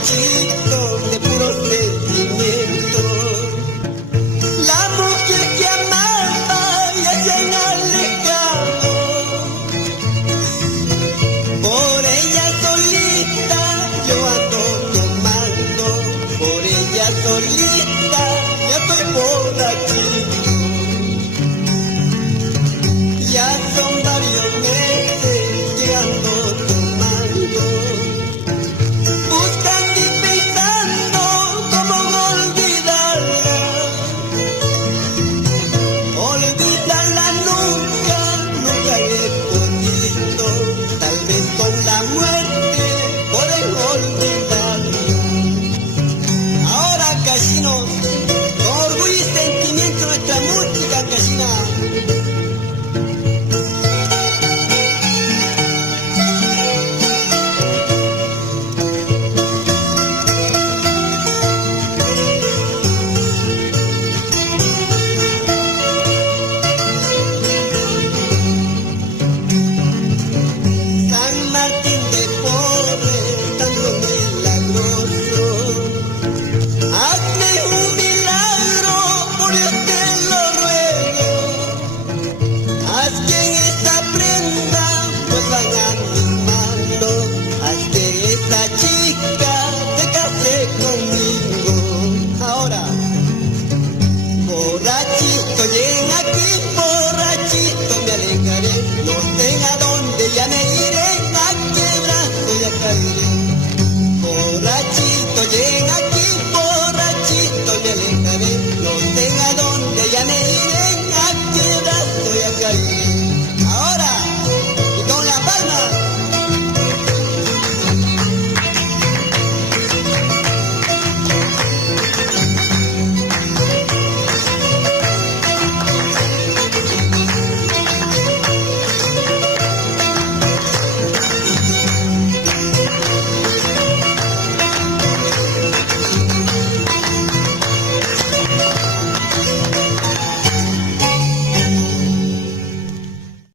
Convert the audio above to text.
borrachito de puro sentimiento. La mujer que amaba ya se ha alejado. Por ella solita yo ando tomando. Por ella solita ya estoy borrachito. Ya son varios meses que ando tomando, buscando y pensando cómo olvidarla. Olvidarla nunca he podido. Tal vez con la muerte podré olvidarla. Ahora, casinos, con orgullo y sentimiento nuestra música, casina. San Martín de